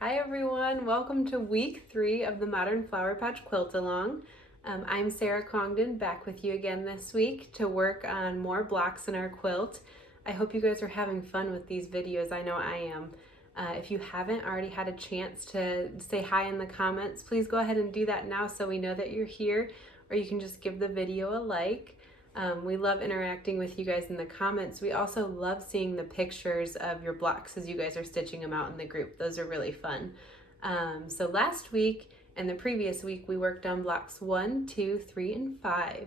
Hi everyone, welcome to week 3 of the Modern Flower Patch Quilt Along. I'm Sarah Congdon, back with you again this week to work on more blocks in our quilt. I hope you guys are having fun with these videos. I know I am. If you haven't already had a chance to say hi in the comments, please go ahead and do that now so we know that you're here, or you can just give the video a like. We love interacting with you guys in the comments. We also love seeing the pictures of your blocks as you guys are stitching them out in the group. Those are really fun. So last week and the previous week we worked on blocks 1, 2, 3, and 5.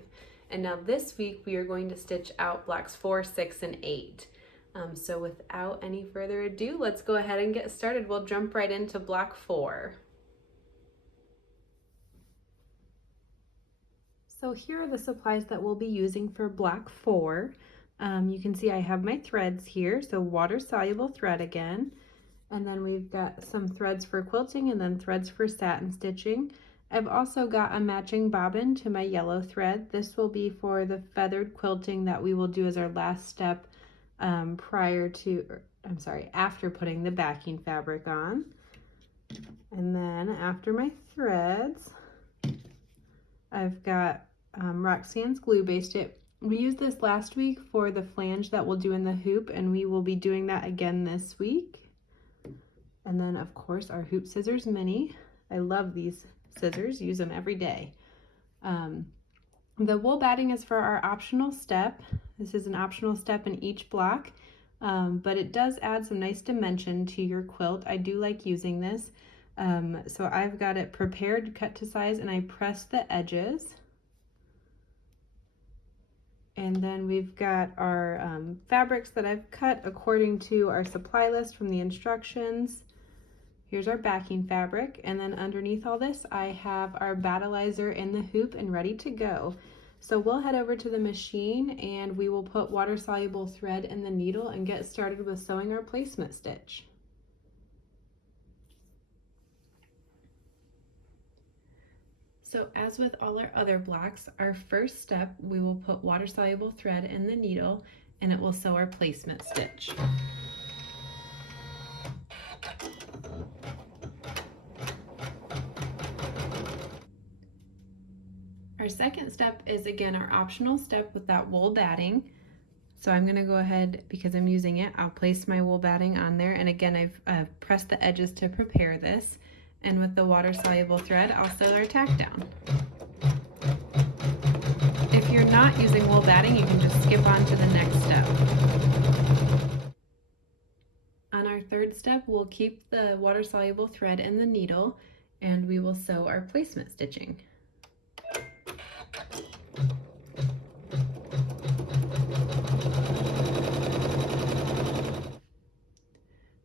And now this week we are going to stitch out blocks 4, 6, and 8. So without any further ado, let's go ahead and get started. We'll jump right into block 4. So here are the supplies that we'll be using for block 4. You can see I have my threads here, so water-soluble thread again. And then we've got some threads for quilting and then threads for satin stitching. I've also got a matching bobbin to my yellow thread. This will be for the feathered quilting that we will do as our last step after putting the backing fabric on. And then after my threads, I've got Roxanne's glue based it. We used this last week for the flange that we'll do in the hoop, and we will be doing that again this week. And then of course our HoopSisters Mini. I love these scissors, use them every day. The wool batting is for our optional step. This is an optional step in each block, but it does add some nice dimension to your quilt. I do like using this. So I've got it prepared, cut to size, and I press the edges. And then we've got our fabrics that I've cut according to our supply list from the instructions. Here's our backing fabric, and then underneath all this I have our battleizer in the hoop and ready to go. So we'll head over to the machine and we will put water-soluble thread in the needle and get started with sewing our placement stitch. So as with all our other blocks, our first step, we will put water-soluble thread in the needle and it will sew our placement stitch. Our second step is again our optional step with that wool batting. So I'm gonna go ahead, because I'm using it, I'll place my wool batting on there, and again I've pressed the edges to prepare this. And with the water-soluble thread, I'll sew our tack down. If you're not using wool batting, you can just skip on to the next step. On our third step, we'll keep the water-soluble thread in the needle and we will sew our placement stitching.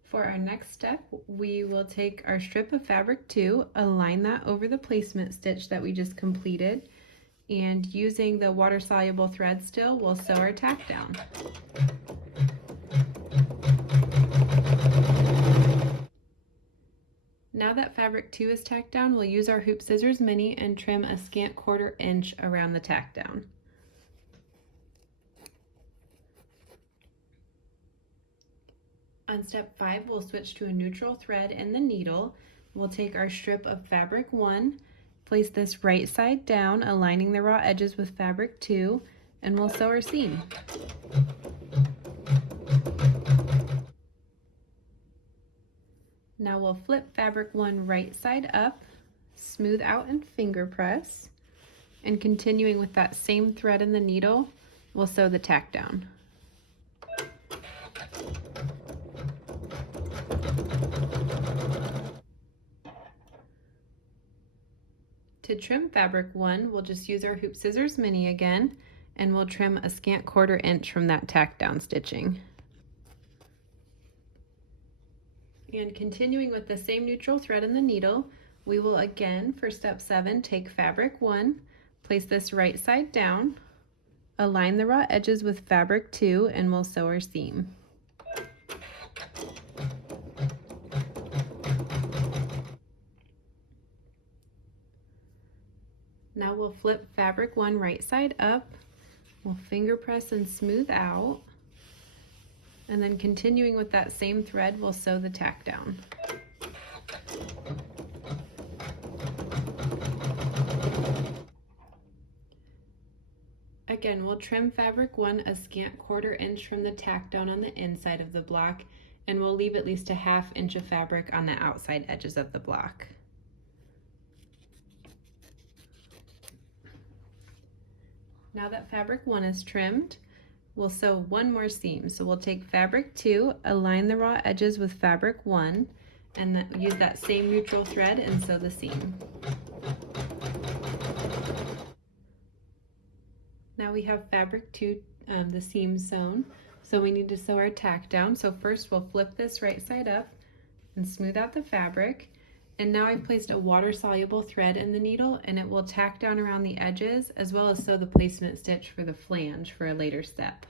For our next step, we will take our strip of fabric 2, align that over the placement stitch that we just completed, and using the water-soluble thread still, we'll sew our tack down. Now that fabric 2 is tacked down, we'll use our HoopSisters Mini and trim a scant 1/4 inch around the tack down. On step 5, we'll switch to a neutral thread in the needle. We'll take our strip of fabric 1, place this right side down, aligning the raw edges with fabric 2, and we'll sew our seam. Now we'll flip fabric 1 right side up, smooth out and finger press, and continuing with that same thread in the needle, we'll sew the tack down. To trim fabric 1, we'll just use our HoopSisters Mini again, and we'll trim a scant 1/4 inch from that tack down stitching. And continuing with the same neutral thread in the needle, we will again, for step 7, take fabric 1, place this right side down, align the raw edges with fabric 2, and we'll sew our seam. Now we'll flip fabric 1 right side up, we'll finger press and smooth out, and then continuing with that same thread, we'll sew the tack down. Again, we'll trim fabric 1 a scant 1/4 inch from the tack down on the inside of the block, and we'll leave at least a 1/2 inch of fabric on the outside edges of the block. Now that fabric 1 is trimmed, we'll sew 1 more seam. So we'll take fabric 2, align the raw edges with fabric 1, and use that same neutral thread and sew the seam. Now we have fabric 2, the seam sewn, so we need to sew our tack down. So first we'll flip this right side up and smooth out the fabric. And now I've placed a water-soluble thread in the needle, and it will tack down around the edges as well as sew the placement stitch for the flange for a later step.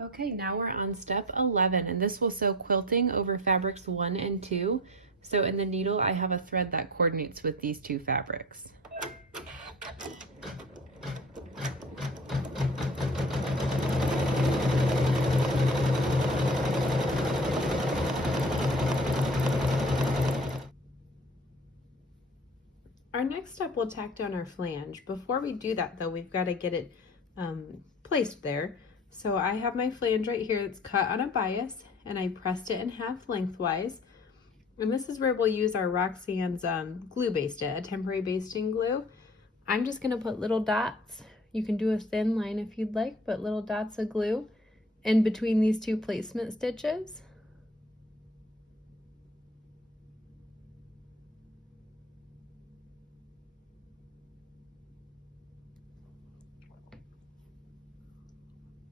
Okay, now we're on step 11, and this will sew quilting over fabrics 1 and 2. So in the needle, I have a thread that coordinates with these 2 fabrics. Our next step will tack down our flange. Before we do that though, we've got to get it placed there. So I have my flange right here. It's cut on a bias, and I pressed it in half lengthwise. And this is where we'll use our Roxanne's glue basted, a temporary basting glue. I'm just gonna put little dots. You can do a thin line if you'd like, but little dots of glue in between these 2 placement stitches.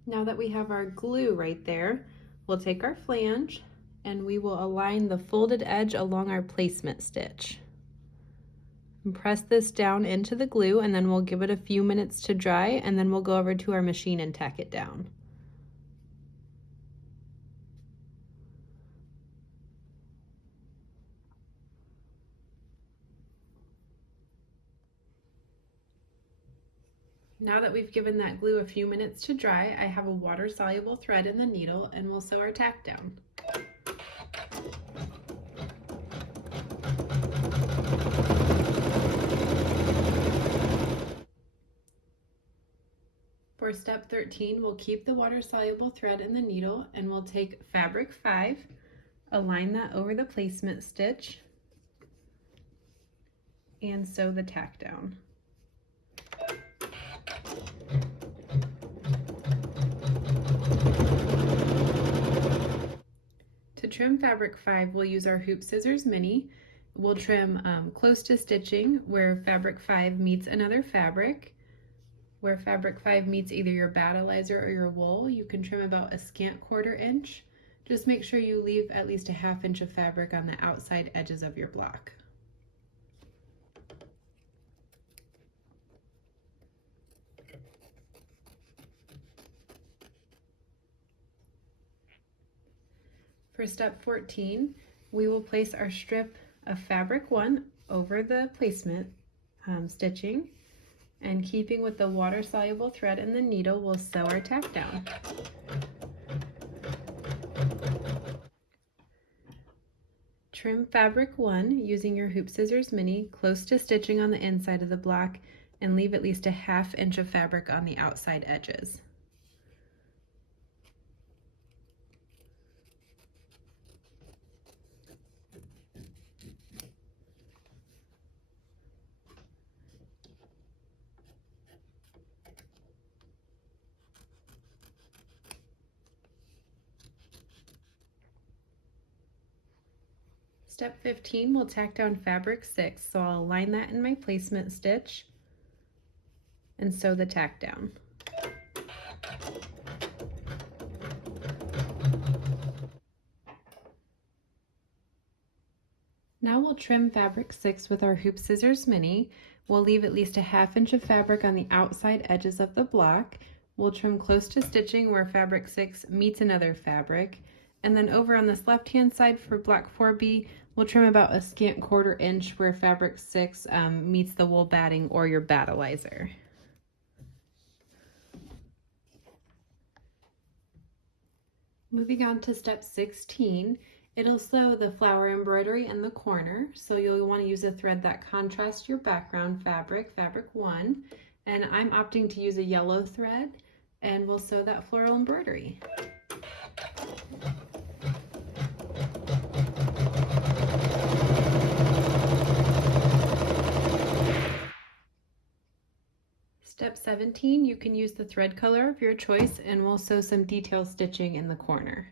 Now that we have our glue right there, we'll take our flange and we will align the folded edge along our placement stitch. And press this down into the glue, and then we'll give it a few minutes to dry, and then we'll go over to our machine and tack it down. Now that we've given that glue a few minutes to dry, I have a water-soluble thread in the needle, and we'll sew our tack down. For step 13, we'll keep the water-soluble thread in the needle, and we'll take fabric 5, align that over the placement stitch, and sew the tack down. To trim fabric 5, we'll use our Hoop Scissors Mini. We'll trim close to stitching where fabric 5 meets another fabric. Where fabric 5 meets either your battleizer or your wool, you can trim about a scant 1/4 inch. Just make sure you leave at least a 1/2 inch of fabric on the outside edges of your block. For step 14, we will place our strip of fabric 1 over the placement stitching, and keeping with the water-soluble thread in the needle, we'll sew our tack down. Trim fabric 1 using your Hoop Scissors Mini close to stitching on the inside of the block, and leave at least a 1/2 inch of fabric on the outside edges. Step 15, we'll tack down fabric 6, so I'll align that in my placement stitch and sew the tack down. Now we'll trim fabric 6 with our Hoop Scissors Mini. We'll leave at least a 1/2 inch of fabric on the outside edges of the block. We'll trim close to stitching where fabric 6 meets another fabric. And then over on this left-hand side for block 4B, we'll trim about a scant 1/4 inch where fabric 6 meets the wool batting or your battleizer. Moving on to step 16, It'll sew the flower embroidery in the corner, so you'll want to use a thread that contrasts your background fabric, fabric 1, and I'm opting to use a yellow thread, and we'll sew that floral embroidery. Step 17, you can use the thread color of your choice, and we'll sew some detail stitching in the corner.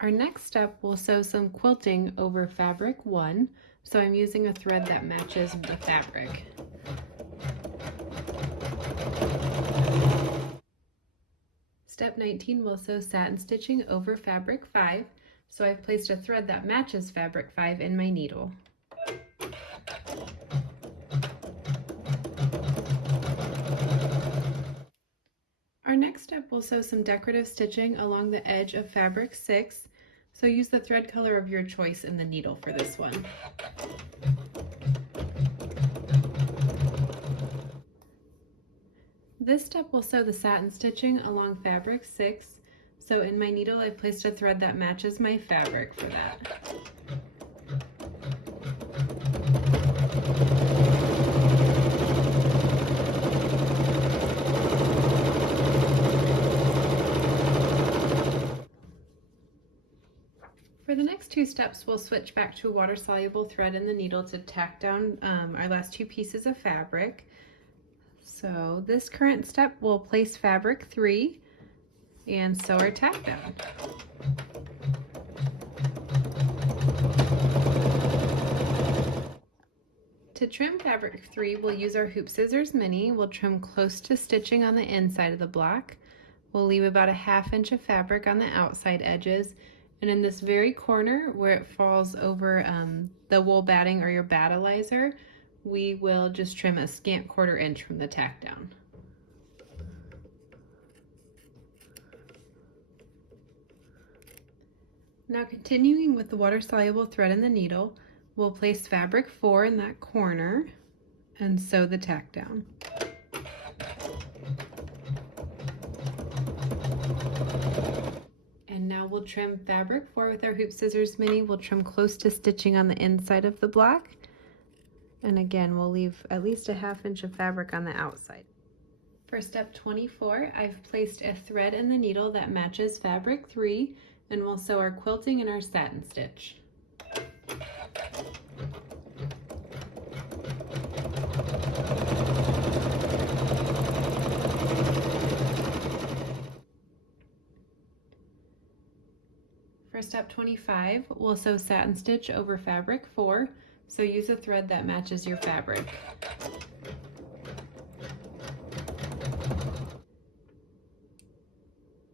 Our next step, we'll sew some quilting over fabric 1, so I'm using a thread that matches the fabric. Step 19, we'll sew satin stitching over fabric 5, so I've placed a thread that matches fabric 5 in my needle. Our next step, we'll sew some decorative stitching along the edge of fabric 6, so use the thread color of your choice in the needle for this one. This step will sew the satin stitching along fabric 6, so in my needle I've placed a thread that matches my fabric for that. For the next 2 steps, we'll switch back to a water-soluble thread in the needle to tack down our last 2 pieces of fabric. So this current step, we'll place fabric 3 and sew our tack down. To trim fabric 3, we'll use our Hoop Scissors Mini. We'll trim close to stitching on the inside of the block. We'll leave about a 1/2 inch of fabric on the outside edges. And in this very corner where it falls over the wool batting or your battleizer, we will just trim a scant 1/4 inch from the tack down. Now continuing with the water-soluble thread in the needle, we'll place fabric 4 in that corner and sew the tack down. And now we'll trim fabric 4 with our Hoop Scissors Mini. We'll trim close to stitching on the inside of the block. And again, we'll leave at least a 1/2 inch of fabric on the outside. For step 24, I've placed a thread in the needle that matches fabric 3, and we'll sew our quilting and our satin stitch. For step 25, we'll sew satin stitch over fabric 4, so use a thread that matches your fabric.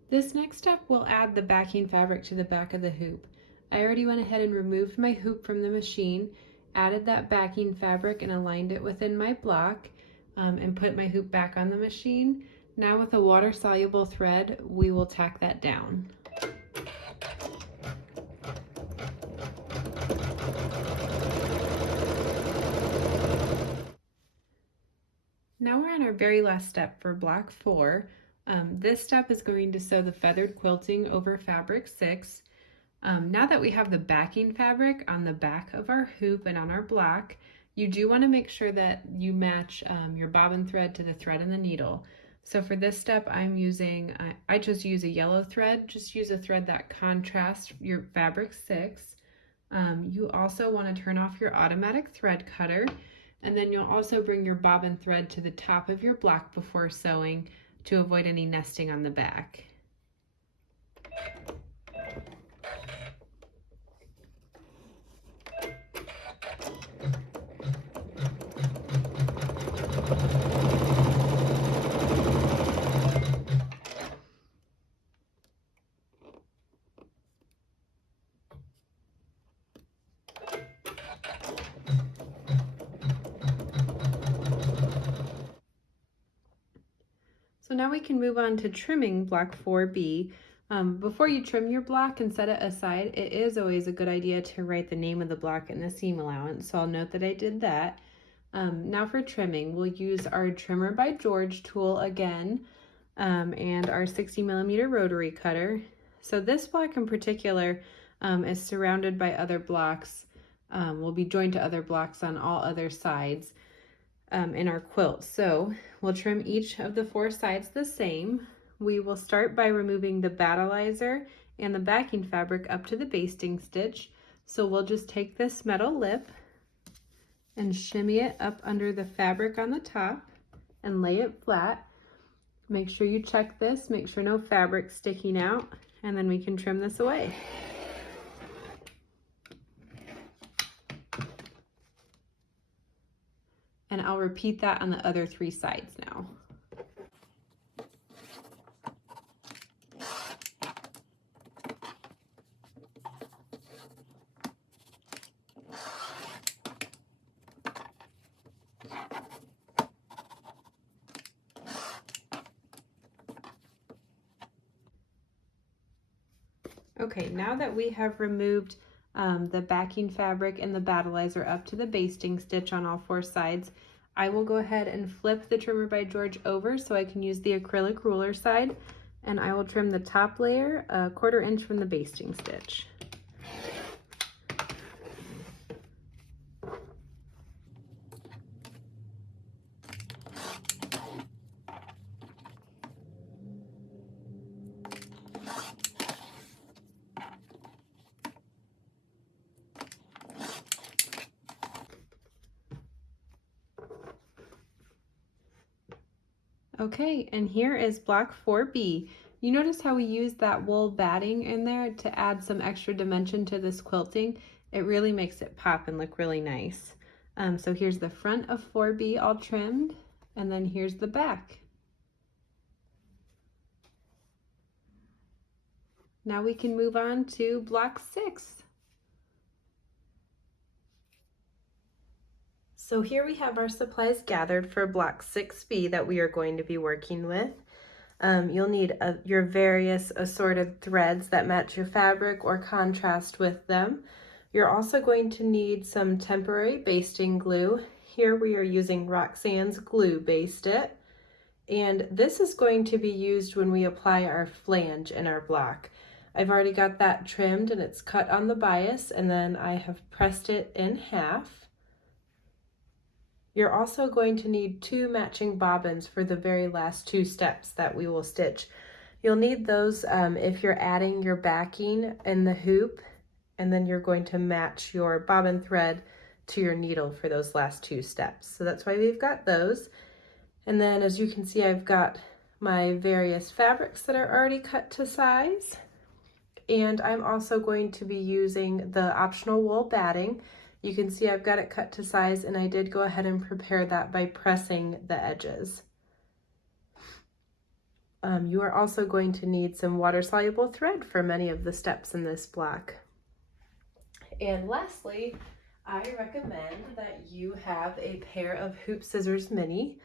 This next step will add the backing fabric to the back of the hoop. I already went ahead and removed my hoop from the machine, added that backing fabric and aligned it within my block, and put my hoop back on the machine. Now with a water-soluble thread, we will tack that down. Now we're on our very last step for block 4. This step is going to sew the feathered quilting over fabric 6. Now that we have the backing fabric on the back of our hoop and on our block, you do want to make sure that you match your bobbin thread to the thread in the needle. So for this step, I just use a yellow thread. Just use a thread that contrasts your fabric 6. You also want to turn off your automatic thread cutter, and then you'll also bring your bobbin thread to the top of your block before sewing to avoid any nesting on the back. So now we can move on to trimming block 4B. Before you trim your block and set it aside, it is always a good idea to write the name of the block and the seam allowance. So I'll note that I did that. Now for trimming, we'll use our Trimmer by George tool again, and our 60mm rotary cutter. So this block in particular is surrounded by other blocks, will be joined to other blocks on all other sides in our quilt. So we'll trim each of the 4 sides the same. We will start by removing the battleizer and the backing fabric up to the basting stitch. So we'll just take this metal lip and shimmy it up under the fabric on the top and lay it flat. Make sure you check this, make sure no fabric's sticking out, and then we can trim this away. And I'll repeat that on the other 3 sides now. Okay, now that we have removed the backing fabric and the battleizer up to the basting stitch on all 4 sides, I will go ahead and flip the Trimmer by George over so I can use the acrylic ruler side, and I will trim the top layer 1/4 inch from the basting stitch. Okay, and here is block 4B. You notice how we used that wool batting in there to add some extra dimension to this quilting? It really makes it pop and look really nice. So here's the front of 4B all trimmed, and then here's the back. Now we can move on to block 6. So here we have our supplies gathered for block 6B that we are going to be working with. You'll need your various assorted threads that match your fabric or contrast with them. You're also going to need some temporary basting glue. Here we are using Roxanne's Glue Baste It. And this is going to be used when we apply our flange in our block. I've already got that trimmed and it's cut on the bias, and then I have pressed it in half. You're also going to need 2 matching bobbins for the very last 2 steps that we will stitch. You'll need those if you're adding your backing in the hoop, and then you're going to match your bobbin thread to your needle for those last 2 steps. So that's why we've got those. And then as you can see, I've got my various fabrics that are already cut to size. And I'm also going to be using the optional wool batting. You can see I've got it cut to size, and I did go ahead and prepare that by pressing the edges. You are also going to need some water-soluble thread for many of the steps in this block. And lastly, I recommend that you have a pair of Hoop Scissors Mini.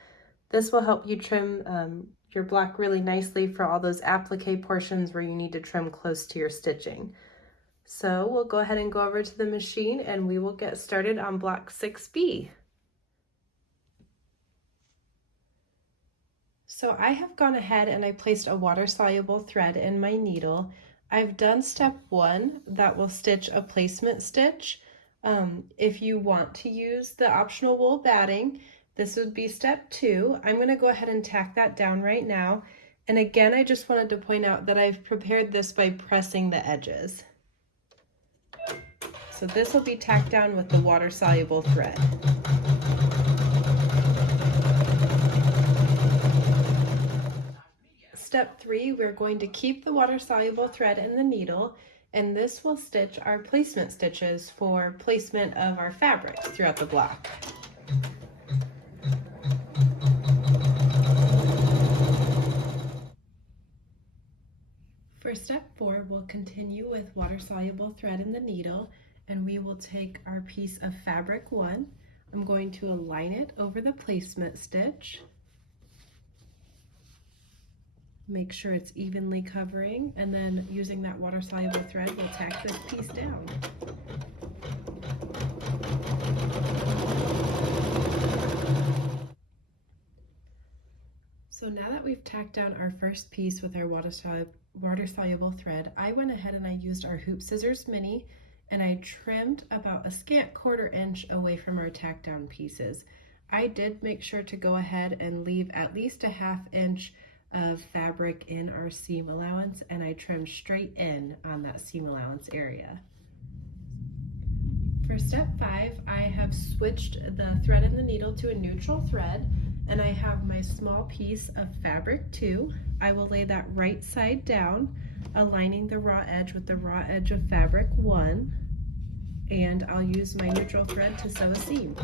This will help you trim your block really nicely for all those applique portions where you need to trim close to your stitching. So we'll go ahead and go over to the machine and we will get started on block 6B. So I have gone ahead and I placed a water-soluble thread in my needle. I've done step 1 that will stitch a placement stitch. If you want to use the optional wool batting, this would be step 2. I'm going to go ahead and tack that down right now. And again, I just wanted to point out that I've prepared this by pressing the edges. So this will be tacked down with the water-soluble thread. Step 3, we're going to keep the water-soluble thread in the needle, and this will stitch our placement stitches for placement of our fabrics throughout the block. For step 4, we'll continue with water-soluble thread in the needle, and we will take our piece of fabric 1. I'm going to align it over the placement stitch. Make sure it's evenly covering, and then using that water-soluble thread, we'll tack this piece down. that we've tacked down our first piece with our water-soluble thread, I went ahead and I used our Hoop Scissors Mini and I trimmed about a scant 1/4 inch away from our tack down pieces. I did make sure to go ahead and leave at least a 1/2 inch of fabric in our seam allowance, and I trimmed straight in on that seam allowance area. For step 5, I have switched the thread and the needle to a neutral thread, and I have my small piece of fabric 2. I will lay that right side down, aligning the raw edge with the raw edge of fabric 1, and I'll use my neutral thread to sew a seam.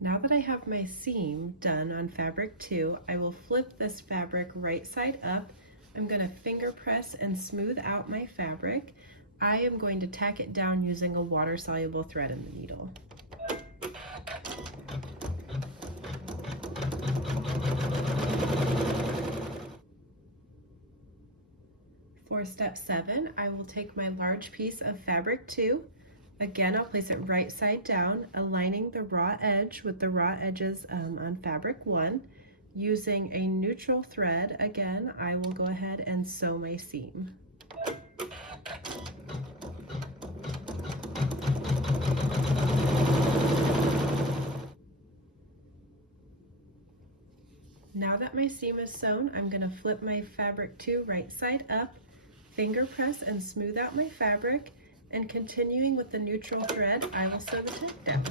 Now that I have my seam done on fabric 2, I will flip this fabric right side up. I'm going to finger press and smooth out my fabric. I am going to tack it down using a water-soluble thread in the needle. For step 7, I will take my large piece of fabric 2. Again, I'll place it right side down, aligning the raw edge with the raw edges on fabric 1. Using a neutral thread, again, I will go ahead and sew my seam. Now that my seam is sewn, I'm going to flip my fabric 2 right side up, finger press and smooth out my fabric, and continuing with the neutral thread, I will sew the tack down.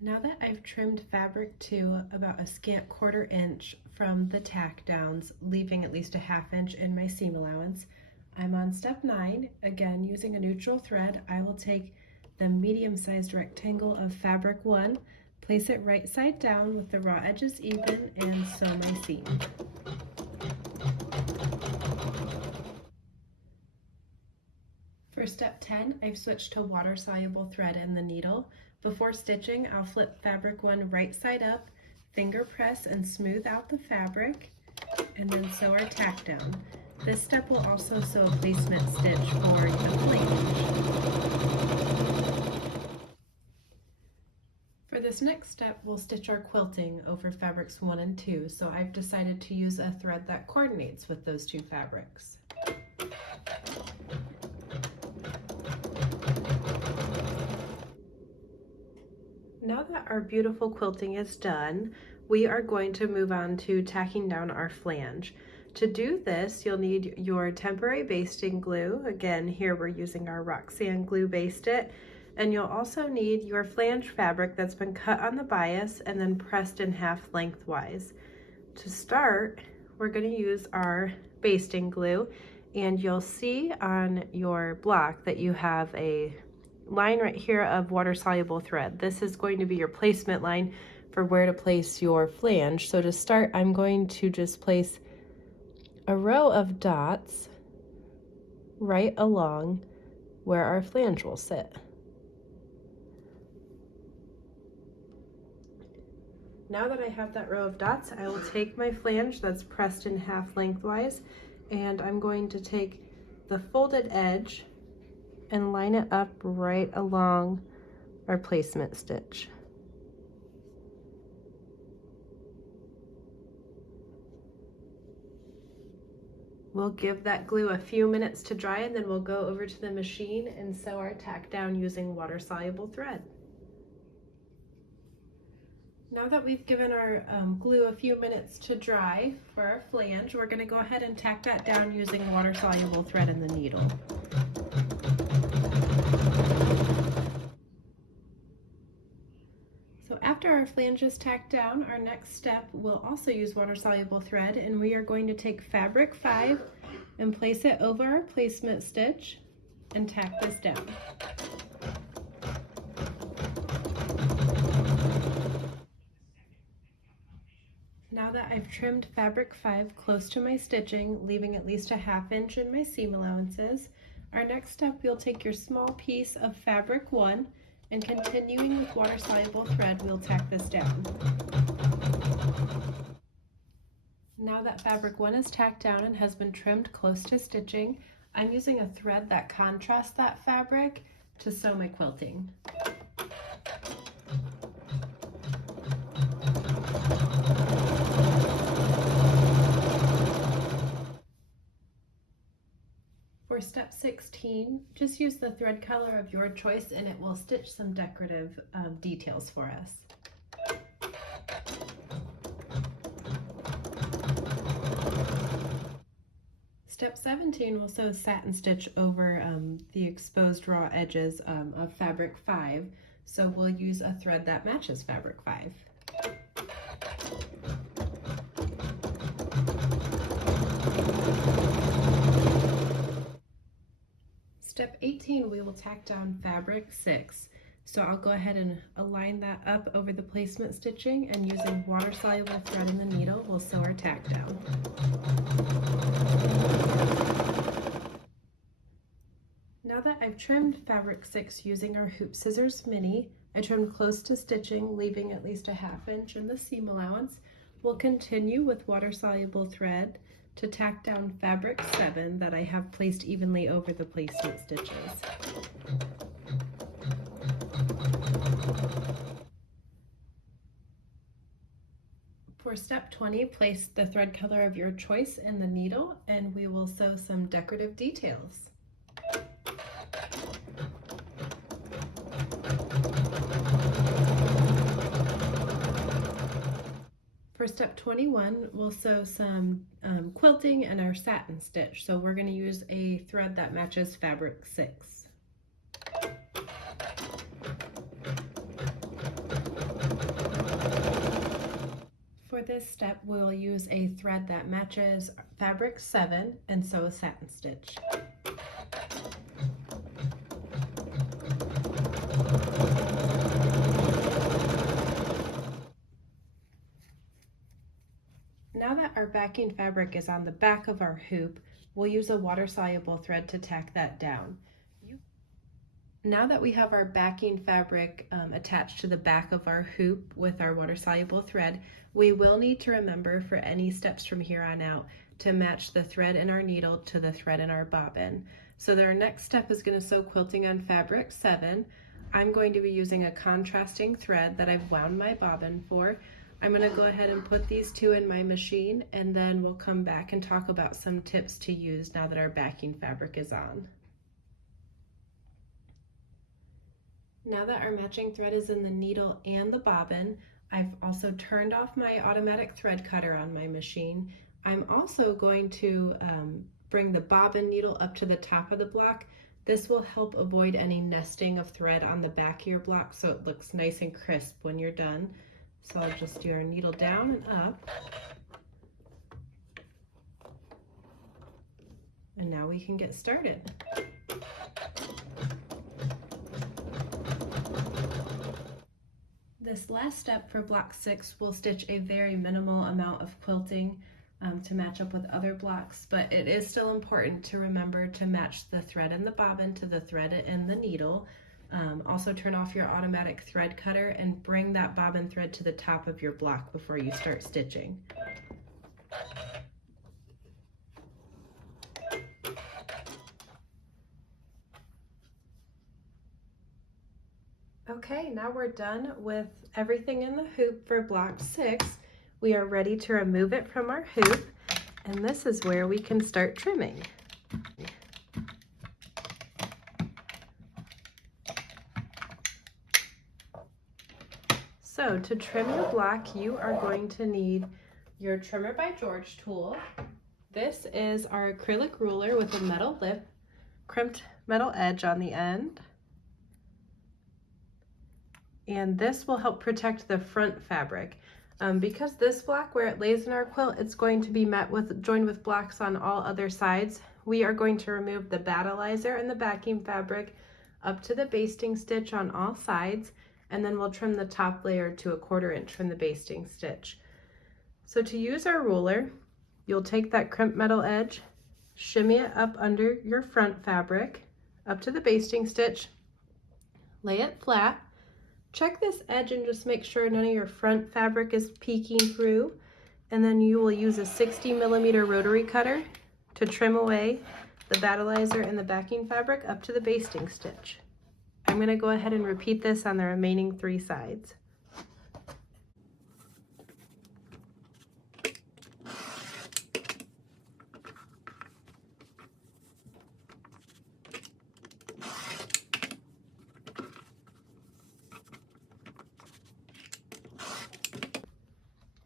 Now that I've trimmed fabric 2 about a scant 1/4 inch from the tack downs, leaving at least a 1/2 inch in my seam allowance, I'm on step 9. Again, using a neutral thread, I will take the medium-sized rectangle of fabric 1, place it right side down with the raw edges even, and sew my seam. For step 10, I've switched to water-soluble thread in the needle. Before stitching, I'll flip fabric 1 right side up, finger press and smooth out the fabric, and then sew our tack down. This step will also sew a placement stitch for the flange. For this next step, we'll stitch our quilting over fabrics 1 and 2, so I've decided to use a thread that coordinates with those 2 fabrics. Now that our beautiful quilting is done, we are going to move on to tacking down our flange. To do this, you'll need your temporary basting glue. Again, here we're using our Roxanne glue based it. And you'll also need your flange fabric that's been cut on the bias and then pressed in half lengthwise. To start, we're going to use our basting glue, and you'll see on your block that you have a line right here of water-soluble thread. This is going to be your placement line for where to place your flange. So to start, I'm going to just place a row of dots right along where our flange will sit. Now that I have that row of dots, I will take my flange that's pressed in half lengthwise, and I'm going to take the folded edge and line it up right along our placement stitch. We'll give that glue a few minutes to dry, and then we'll go over to the machine and sew our tack down using water-soluble thread. Now that we've given our glue a few minutes to dry for our flange, we're going to go ahead and tack that down using water-soluble thread in the needle. So after our flange is tacked down, our next step will also use water-soluble thread, and we are going to take fabric 5 and place it over our placement stitch and tack this down. Now that I've trimmed fabric 5 close to my stitching, leaving at least a half inch in my seam allowances, our next step, you'll take your small piece of fabric 1 and continuing with water-soluble thread, we'll tack this down. Now that fabric 1 is tacked down and has been trimmed close to stitching, I'm using a thread that contrasts that fabric to sew my quilting. For step 16, just use the thread color of your choice and it will stitch some decorative details for us. Step 17 will sew satin stitch over the exposed raw edges of fabric 5, so we'll use a thread that matches fabric 5. Step 18, we will tack down fabric 6. So I'll go ahead and align that up over the placement stitching, and using water-soluble thread in the needle, we'll sew our tack down. Now that I've trimmed fabric 6 using our Hoop Scissors Mini, I trimmed close to stitching, leaving at least a 1/2 inch in the seam allowance. We'll continue with water-soluble thread to tack down fabric 7 that I have placed evenly over the placement stitches. For step 20, place the thread color of your choice in the needle and we will sew some decorative details. For step 21, we'll sew some quilting and our satin stitch. So we're going to use a thread that matches fabric 6. For this step, we'll use a thread that matches fabric 7 and sew a satin stitch. Now that our backing fabric is on the back of our hoop, we'll use a water-soluble thread to tack that down. Now that we have our backing fabric attached to the back of our hoop with our water-soluble thread, we will need to remember for any steps from here on out to match the thread in our needle to the thread in our bobbin. So our next step is going to sew quilting on fabric 7. I'm going to be using a contrasting thread that I've wound my bobbin for. I'm going to go ahead and put these two in my machine, and then we'll come back and talk about some tips to use now that our backing fabric is on. Now that our matching thread is in the needle and the bobbin, I've also turned off my automatic thread cutter on my machine. I'm also going to bring the bobbin needle up to the top of the block. This will help avoid any nesting of thread on the back of your block so it looks nice and crisp when you're done. So I'll just do our needle down and up. And now we can get started. This last step for block 6 will stitch a very minimal amount of quilting to match up with other blocks, but it is still important to remember to match the thread in the bobbin to the thread in the needle. Also turn off your automatic thread cutter and bring that bobbin thread to the top of your block before you start stitching. Okay, now we're done with everything in the hoop for block 6. We are ready to remove it from our hoop, and this is where we can start trimming. So to trim your block, you are going to need your Trimmer by George tool. This is our acrylic ruler with a metal lip, crimped metal edge on the end. And this will help protect the front fabric. Because this block, where it lays in our quilt, it's going to be joined with blocks on all other sides, we are going to remove the battleizer and the backing fabric up to the basting stitch on all sides, and then we'll trim the top layer to 1/4 inch from the basting stitch. So to use our ruler, you'll take that crimped metal edge, shimmy it up under your front fabric, up to the basting stitch, lay it flat, check this edge and just make sure none of your front fabric is peeking through, And then you will use a 60mm rotary cutter to trim away the battleizer and the backing fabric up to the basting stitch. I'm going to go ahead and repeat this on the remaining 3 sides.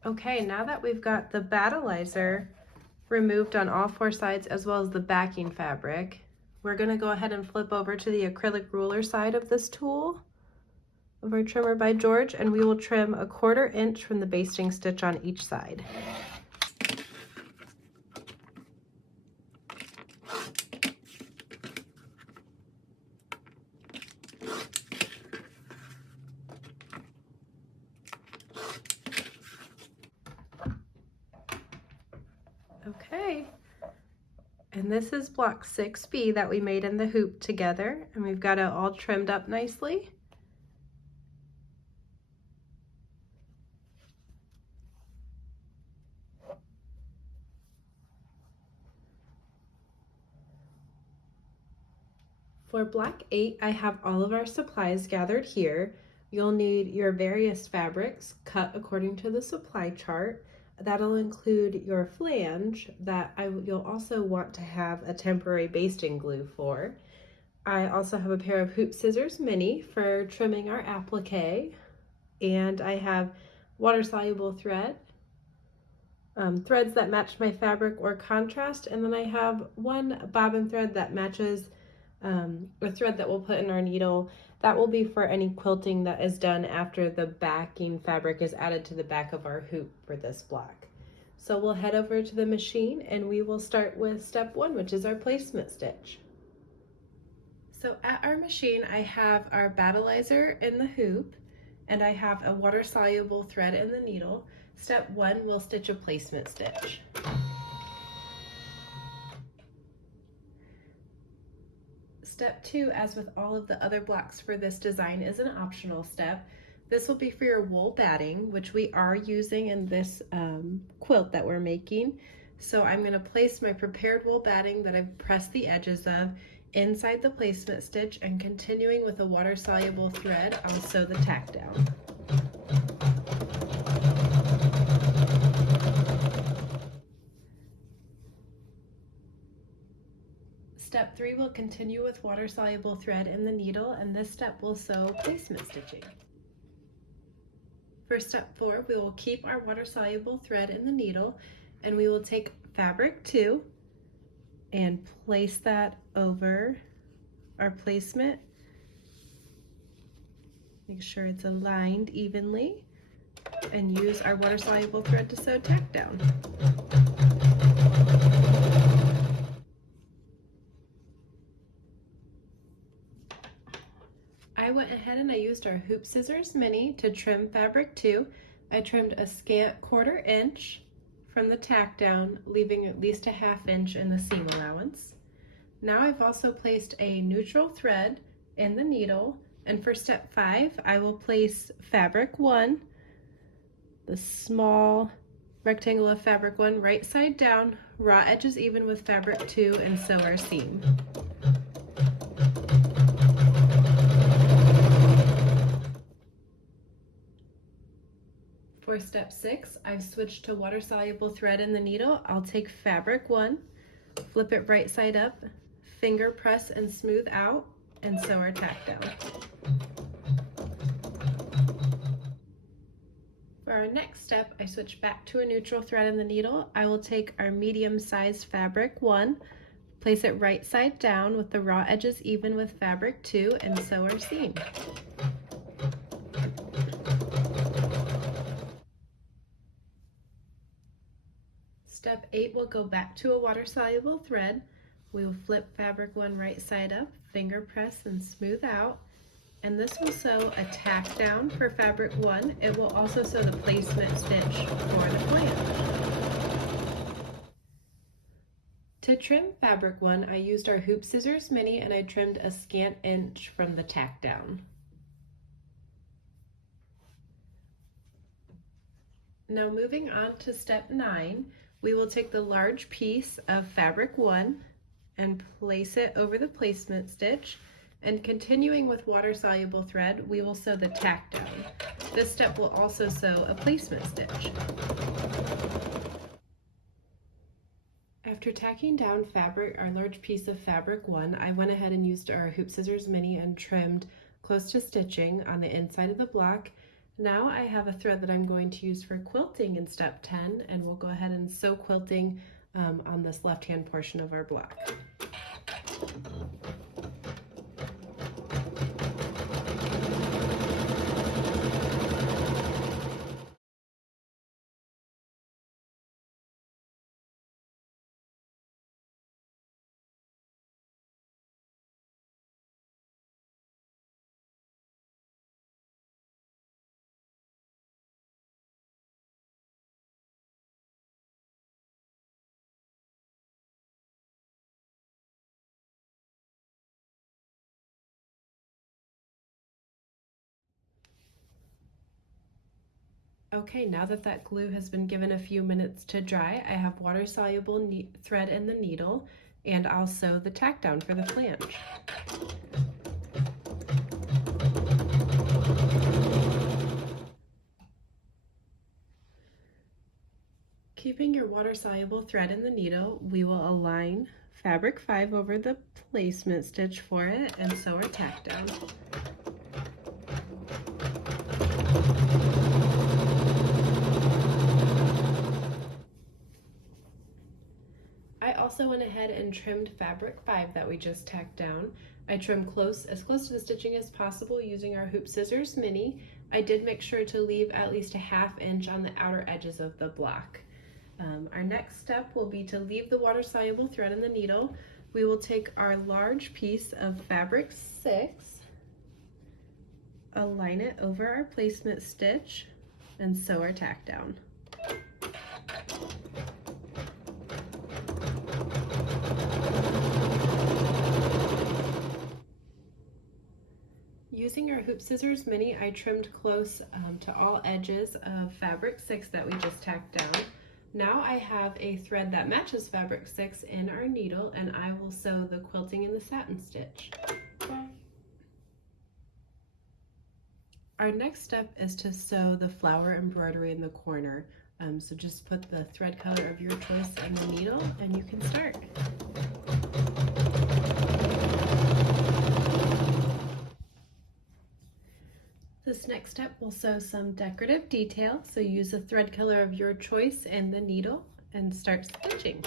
Okay, now that we've got the battleizer removed on all 4 sides as well as the backing fabric, we're going to go ahead and flip over to the acrylic ruler side of this tool of our trimmer by George, and we will trim 1/4 inch from the basting stitch on each side. Okay, and this is block 6B that we made in the hoop together, and we've got it all trimmed up nicely. For block 8, I have all of our supplies gathered here. You'll need your various fabrics cut according to the supply chart. That'll include your flange that you'll also want to have a temporary basting glue for. I also have a pair of hoop scissors mini for trimming our applique, and I have water-soluble thread, threads that match my fabric or contrast, and then I have one bobbin thread that matches a thread that we'll put in our needle. That will be for any quilting that is done after the backing fabric is added to the back of our hoop for this block. So we'll head over to the machine and we will start with step 1, which is our placement stitch. So at our machine, I have our battleizer in the hoop and I have a water-soluble thread in the needle. Step 1, we'll stitch a placement stitch. Step 2, as with all of the other blocks for this design, is an optional step. This will be for your wool batting, which we are using in this quilt that we're making. So I'm going to place my prepared wool batting that I've pressed the edges of inside the placement stitch, and continuing with a water-soluble thread, I'll sew the tack down. Step 3 will continue with water-soluble thread in the needle, and this step will sew placement stitching. For step 4, we will keep our water-soluble thread in the needle, and we will take fabric 2 and place that over our placement. Make sure it's aligned evenly, and use our water-soluble thread to sew tack down. I went ahead and I used our hoop scissors mini to trim fabric 2. I trimmed a scant 1/4 inch from the tack down, leaving at least a 1/2 inch in the seam allowance. Now I've also placed a neutral thread in the needle, and for step 5, I will place fabric 1, the small rectangle of fabric 1, right side down, raw edges even with fabric 2, and sew our seam. For step 6, I've switched to water-soluble thread in the needle. I'll take fabric 1, flip it right side up, finger press and smooth out, and sew our tack down. For our next step, I switch back to a neutral thread in the needle. I will take our medium-sized fabric 1, place it right side down with the raw edges even with fabric 2, and sew our seam. Step 8 will go back to a water-soluble thread. We will flip fabric 1 right side up, finger press and smooth out, and this will sew a tack down for fabric 1. It will also sew the placement stitch for the flange. To trim fabric 1, I used our hoop scissors mini and I trimmed a scant inch from the tack down. Now moving on to step 9, we will take the large piece of fabric 1 and place it over the placement stitch, and continuing with water-soluble thread, we will sew the tack down. This step will also sew a placement stitch. After tacking down our large piece of fabric 1, I went ahead and used our Hoop Scissors Mini and trimmed close to stitching on the inside of the block. Now I have a thread that I'm going to use for quilting in step 10, and we'll go ahead and sew quilting on this left-hand portion of our block. Okay, now that glue has been given a few minutes to dry, I have water-soluble thread in the needle, and I'll sew the tack down for the flange. Keeping your water-soluble thread in the needle, we will align fabric 5 over the placement stitch for it and sew our tack down. I also went ahead and trimmed fabric 5 that we just tacked down. I trimmed as close to the stitching as possible using our Hoop Scissors Mini. I did make sure to leave at least a ½ inch on the outer edges of the block. Our next step will be to leave the water-soluble thread in the needle. We will take our large piece of fabric 6, align it over our placement stitch, and sew our tack down. Using our Hoop Scissors Mini, I trimmed close to all edges of fabric 6 that we just tacked down. Now I have a thread that matches fabric 6 in our needle, and I will sew the quilting in the satin stitch. Our next step is to sew the flower embroidery in the corner. So just put the thread color of your choice in the needle and you can start. This next step will sew some decorative detail, so use a thread color of your choice in the needle and start stitching.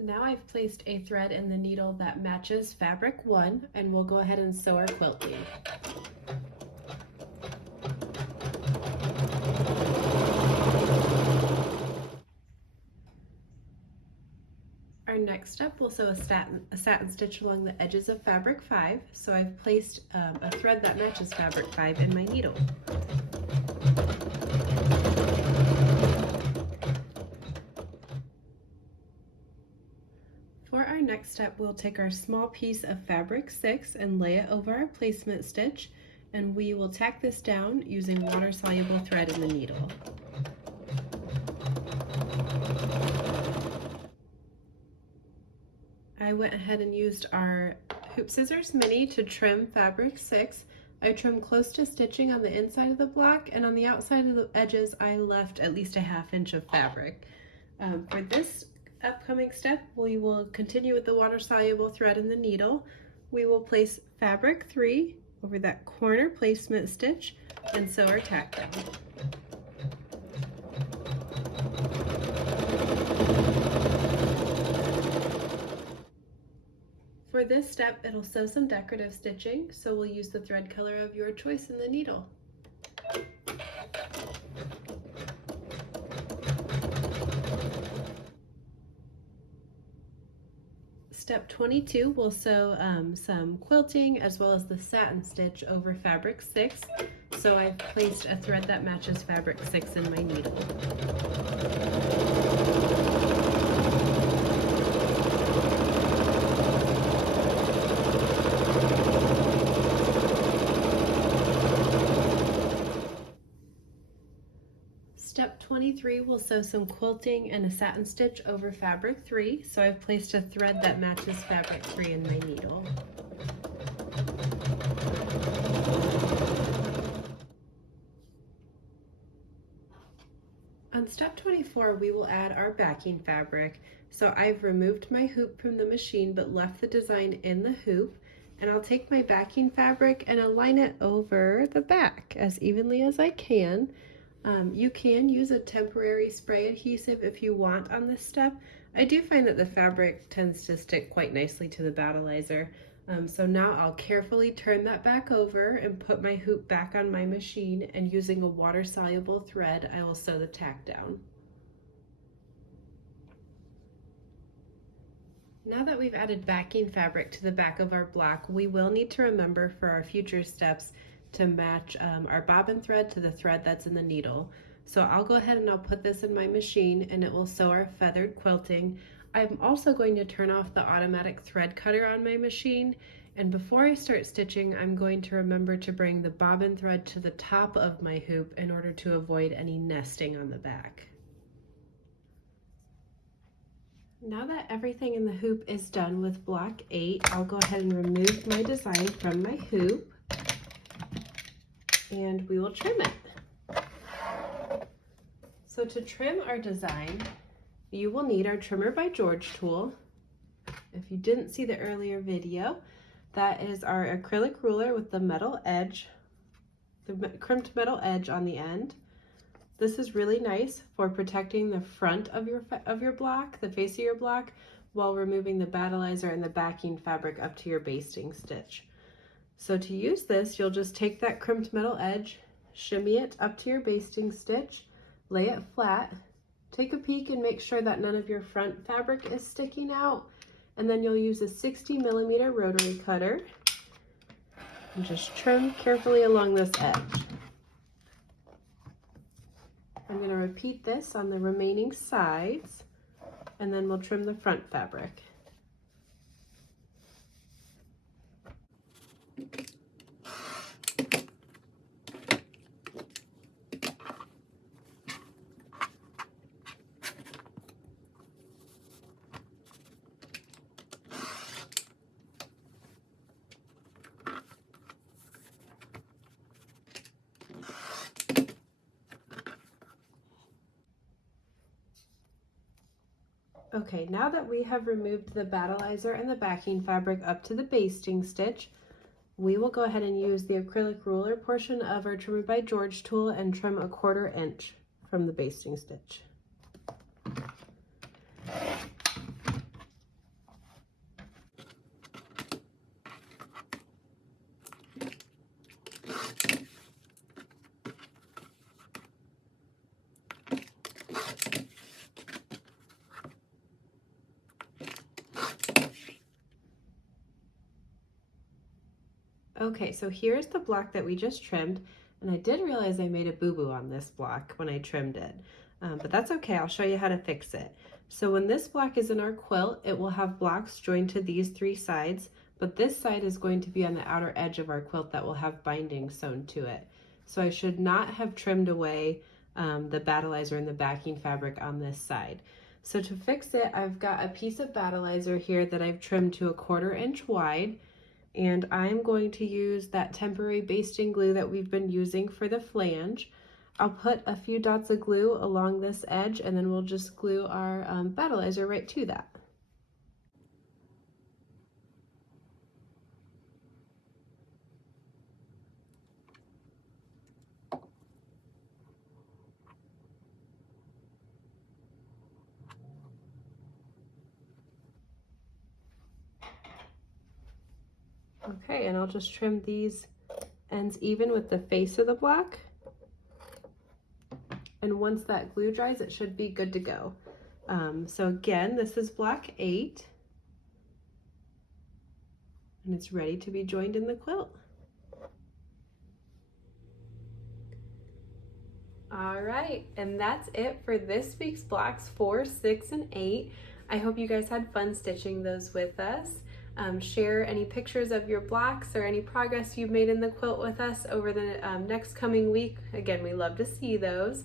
Now I've placed a thread in the needle that matches fabric 1, and we'll go ahead and sew our quilting. Our next step, we'll sew a satin stitch along the edges of fabric 5. So I've placed a thread that matches fabric 5 in my needle. For our next step, we'll take our small piece of fabric 6 and lay it over our placement stitch, and we will tack this down using water-soluble thread in the needle. I went ahead and used our Hoop Scissors Mini to trim fabric 6. I trimmed close to stitching on the inside of the block, and on the outside of the edges I left at least a ½ inch of fabric. For this upcoming step, we will continue with the water-soluble thread in the needle. We will place fabric 3 over that corner placement stitch and sew our tack down. For this step, it'll sew some decorative stitching, so we'll use the thread color of your choice in the needle. Step 22, we'll sew some quilting as well as the satin stitch over fabric 6. So I've placed a thread that matches fabric 6 in my needle. Step 23, we'll sew some quilting and a satin stitch over fabric 3. So I've placed a thread that matches fabric 3 in my needle. On step 24, we will add our backing fabric. So I've removed my hoop from the machine but left the design in the hoop. And I'll take my backing fabric and align it over the back as evenly as I can. You can use a temporary spray adhesive if you want on this step. I do find that the fabric tends to stick quite nicely to the battleizer. So now I'll carefully turn that back over and put my hoop back on my machine, and using a water-soluble thread, I will sew the tack down. Now that we've added backing fabric to the back of our block, we will need to remember for our future steps to match our bobbin thread to the thread that's in the needle. So I'll go ahead and I'll put this in my machine and it will sew our feathered quilting. I'm also going to turn off the automatic thread cutter on my machine, and before I start stitching, I'm going to remember to bring the bobbin thread to the top of my hoop in order to avoid any nesting on the back. Now that everything in the hoop is done with block 8, I'll go ahead and remove my design from my hoop and we will trim it. So to trim our design, you will need our Trimmer by George tool. If you didn't see the earlier video, that is our acrylic ruler with the metal edge, the crimped metal edge on the end. This is really nice for protecting the front of your block, the face of your block, while removing the battleizer and the backing fabric up to your basting stitch. So to use this, you'll just take that crimped metal edge, shimmy it up to your basting stitch, lay it flat, take a peek and make sure that none of your front fabric is sticking out, and then you'll use a 60mm rotary cutter and just trim carefully along this edge. I'm going to repeat this on the remaining sides, and then we'll trim the front fabric. Okay, now that we have removed the battleizer and the backing fabric up to the basting stitch, we will go ahead and use the acrylic ruler portion of our Trimmer by George tool and trim 1/4 inch from the basting stitch. Okay, so here's the block that we just trimmed, and I did realize I made a boo-boo on this block when I trimmed it, but that's okay. I'll show you how to fix it. So when this block is in our quilt, it will have blocks joined to these 3 sides, but this side is going to be on the outer edge of our quilt that will have binding sewn to it. So I should not have trimmed away the battleizer and the backing fabric on this side. So to fix it, I've got a piece of battleizer here that I've trimmed to 1/4 inch wide, and I'm going to use that temporary basting glue that we've been using for the flange. I'll put a few dots of glue along this edge, and then we'll just glue our battleizer right to that. Okay, and I'll just trim these ends even with the face of the block. And once that glue dries, it should be good to go. So again, this is block 8. And it's ready to be joined in the quilt. All right, and that's it for this week's blocks 4, 6, and 8. I hope you guys had fun stitching those with us. Share any pictures of your blocks or any progress you've made in the quilt with us over the next coming week. Again, we love to see those.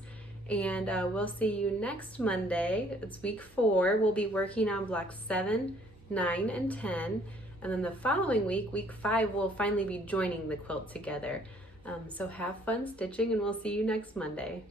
And we'll see you next Monday. It's week 4. We'll be working on blocks 7, 9, and 10. And then the following week, week 5, we'll finally be joining the quilt together. So have fun stitching, and we'll see you next Monday.